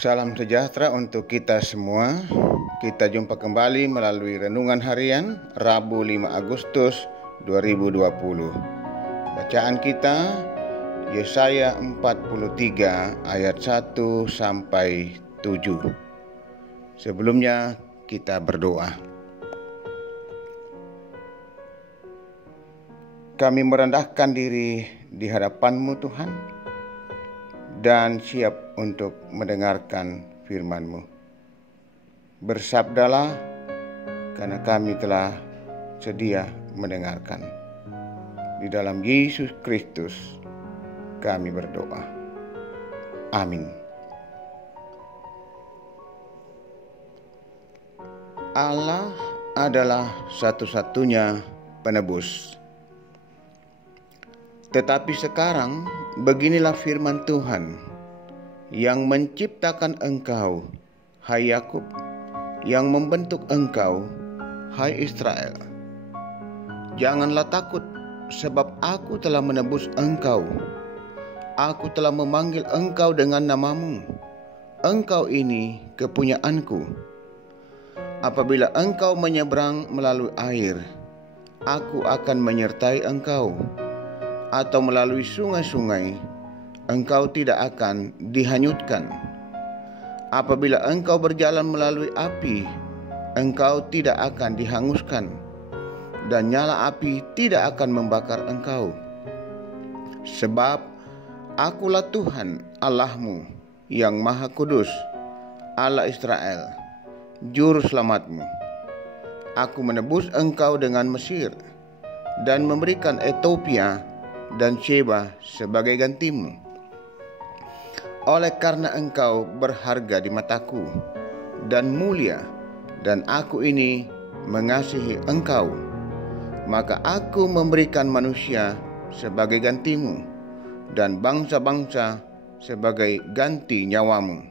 Salam sejahtera untuk kita semua. Kita jumpa kembali melalui Renungan Harian Rabu 5 Agustus 2020. Bacaan kita Yesaya 43 ayat 1 sampai 7. Sebelumnya kita berdoa. Kami merendahkan diri di hadapan-Mu Tuhan, dan siap untuk mendengarkan firman-Mu. Bersabdalah, karena kami telah sedia mendengarkan. Di dalam Yesus Kristus kami berdoa. Amin. Allah adalah satu-satunya penebus. Tetapi sekarang beginilah firman Tuhan yang menciptakan engkau, hai Yakub, yang membentuk engkau, hai Israel. Janganlah takut, sebab aku telah menebus engkau. Aku telah memanggil engkau dengan namamu. Engkau ini kepunyaanku. Apabila engkau menyeberang melalui air, aku akan menyertai engkau. Atau melalui sungai-sungai, engkau tidak akan dihanyutkan. Apabila engkau berjalan melalui api, engkau tidak akan dihanguskan, dan nyala api tidak akan membakar engkau. Sebab akulah Tuhan Allahmu yang Maha Kudus, Allah Israel, Juru Selamatmu. Aku menebus engkau dengan Mesir, dan memberikan Ethiopia dan Sheba sebagai gantimu. Oleh karena engkau berharga di mataku dan mulia, dan aku ini mengasihi engkau, maka aku memberikan manusia sebagai gantimu, dan bangsa-bangsa sebagai ganti nyawamu.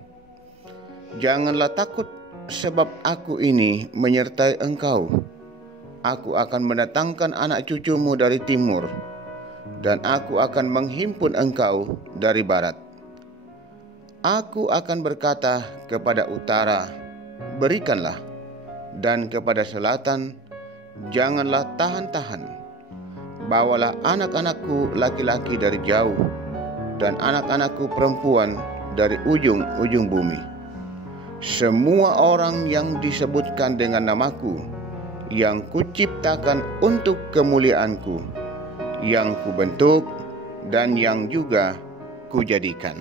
Janganlah takut, sebab aku ini menyertai engkau. Aku akan mendatangkan anak cucumu dari timur, dan aku akan menghimpun engkau dari barat. Aku akan berkata kepada utara, berikanlah, dan kepada selatan, janganlah tahan-tahan. Bawalah anak-anakku laki-laki dari jauh, dan anak-anakku perempuan dari ujung-ujung bumi. Semua orang yang disebutkan dengan namaku, yang kuciptakan untuk kemuliaanku, yang kubentuk dan yang juga kujadikan.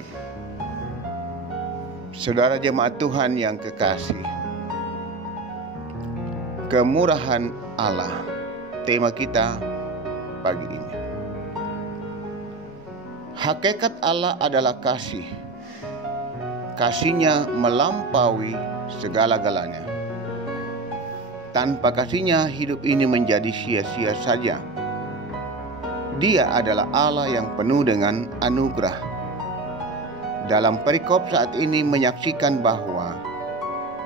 Saudara jemaat Tuhan yang kekasih, kemurahan Allah, tema kita pagi ini. Hakikat Allah adalah kasih. Kasih-Nya melampaui segala-galanya. Tanpa kasih-Nya hidup ini menjadi sia-sia saja. Dia adalah Allah yang penuh dengan anugerah. Dalam perikop saat ini menyaksikan bahwa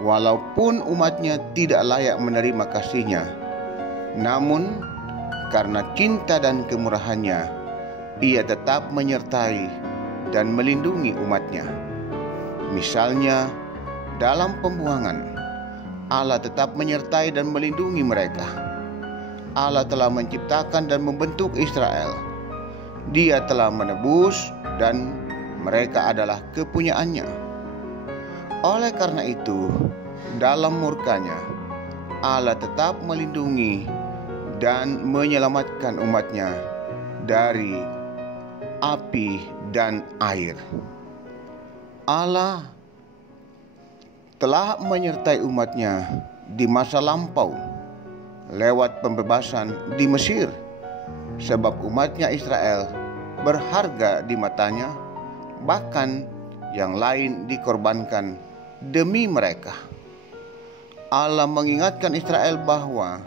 walaupun umatnya tidak layak menerima kasih-Nya, namun karena cinta dan kemurahan-Nya, Ia tetap menyertai dan melindungi umatnya. Misalnya, dalam pembuangan, Allah tetap menyertai dan melindungi mereka. Allah telah menciptakan dan membentuk Israel. Dia telah menebus dan mereka adalah kepunyaannya. Oleh karena itu, dalam murka-Nya, Allah tetap melindungi dan menyelamatkan umatnya dari api dan air. Allah telah menyertai umatnya di masa lampau lewat pembebasan di Mesir, sebab umatnya Israel berharga di mata-Nya, bahkan yang lain dikorbankan demi mereka. Allah mengingatkan Israel bahwa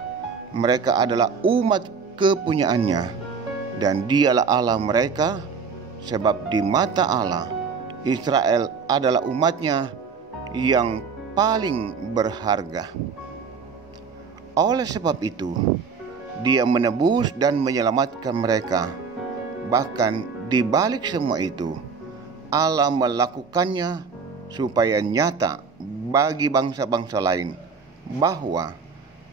mereka adalah umat kepunyaan-Nya, dan Dialah Allah mereka, sebab di mata Allah, Israel adalah umat-Nya yang paling berharga. Oleh sebab itu, Dia menebus dan menyelamatkan mereka. Bahkan di balik semua itu, Allah melakukannya supaya nyata bagi bangsa-bangsa lain bahwa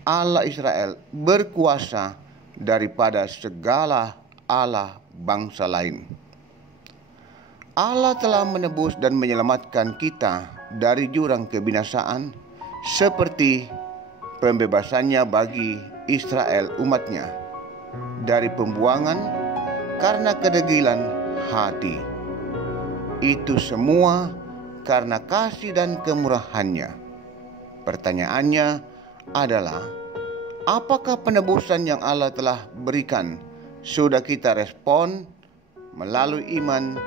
Allah Israel berkuasa daripada segala Allah bangsa lain. Allah telah menebus dan menyelamatkan kita dari jurang kebinasaan seperti pembebasannya bagi Israel umatnya dari pembuangan karena kedegilan hati. Itu semua karena kasih dan kemurahannya. Pertanyaannya adalah, apakah penebusan yang Allah telah berikan sudah kita respon melalui iman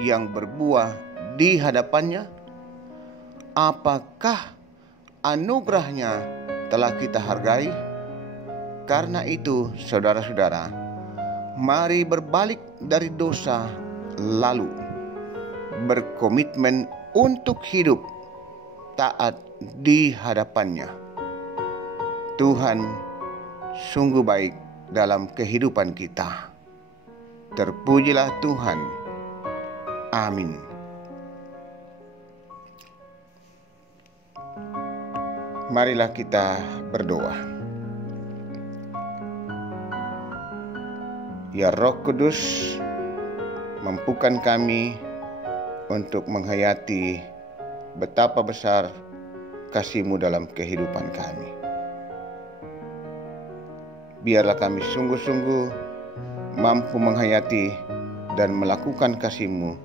yang berbuah di hadapannya? Apakah anugerahnya telah kita hargai? Karena itu, saudara-saudara, mari berbalik dari dosa lalu berkomitmen untuk hidup taat di hadapannya. Tuhan sungguh baik dalam kehidupan kita. Terpujilah Tuhan. Amin. Marilah kita berdoa. Ya Roh Kudus, mampukan kami untuk menghayati betapa besar kasih-Mu dalam kehidupan kami. Biarlah kami sungguh-sungguh mampu menghayati dan melakukan kasih-Mu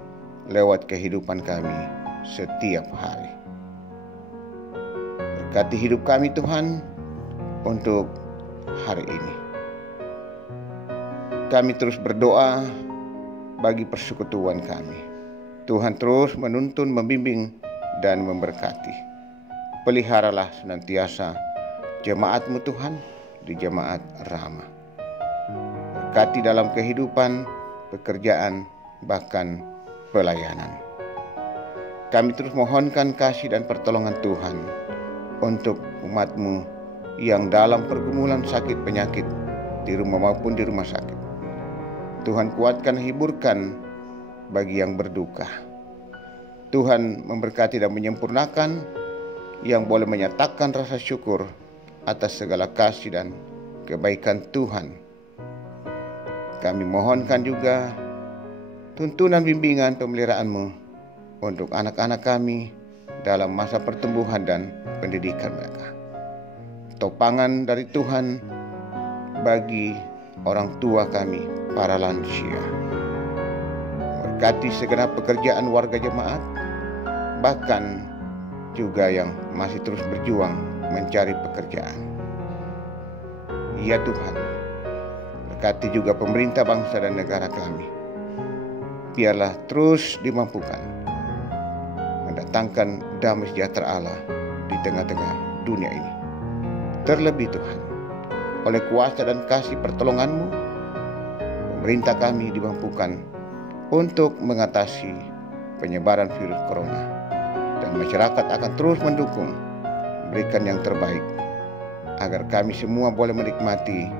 lewat kehidupan kami setiap hari. Berkati hidup kami Tuhan untuk hari ini. Kami terus berdoa bagi persekutuan kami. Tuhan terus menuntun, membimbing, dan memberkati. Peliharalah senantiasa jemaat-Mu Tuhan di jemaat Rahma. Berkati dalam kehidupan, pekerjaan, bahkan pelayanan. Kami terus mohonkan kasih dan pertolongan Tuhan untuk umat-Mu yang dalam pergumulan sakit penyakit di rumah maupun di rumah sakit. Tuhan kuatkan, hiburkan bagi yang berduka. Tuhan memberkati dan menyempurnakan yang boleh menyatakan rasa syukur atas segala kasih dan kebaikan Tuhan. Kami mohonkan juga tuntunan bimbingan pemeliharaan-Mu untuk anak-anak kami dalam masa pertumbuhan dan pendidikan mereka. Topangan dari Tuhan bagi orang tua kami, para lansia. Berkati segenap pekerjaan warga jemaat, bahkan juga yang masih terus berjuang mencari pekerjaan. Ya Tuhan, berkati juga pemerintah bangsa dan negara kami. Biarlah terus dimampukan mendatangkan damai sejahtera Allah di tengah-tengah dunia ini. Terlebih Tuhan, oleh kuasa dan kasih pertolongan-Mu, pemerintah kami dimampukan untuk mengatasi penyebaran virus corona, dan masyarakat akan terus mendukung, memberikan yang terbaik agar kami semua boleh menikmati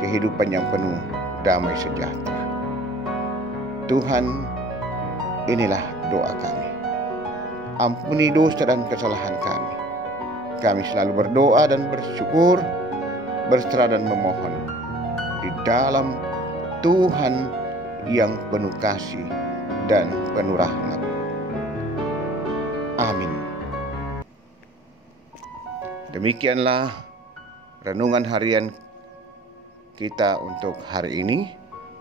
kehidupan yang penuh damai sejahtera. Tuhan, inilah doa kami. Ampuni dosa dan kesalahan kami. Kami selalu berdoa dan bersyukur, berserah dan memohon di dalam Tuhan yang penuh kasih dan penuh rahmat. Amin. Demikianlah renungan harian kita untuk hari ini.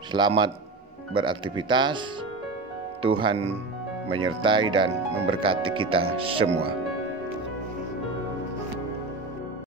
Selamat beraktivitas. Tuhan menyertai dan memberkati kita semua.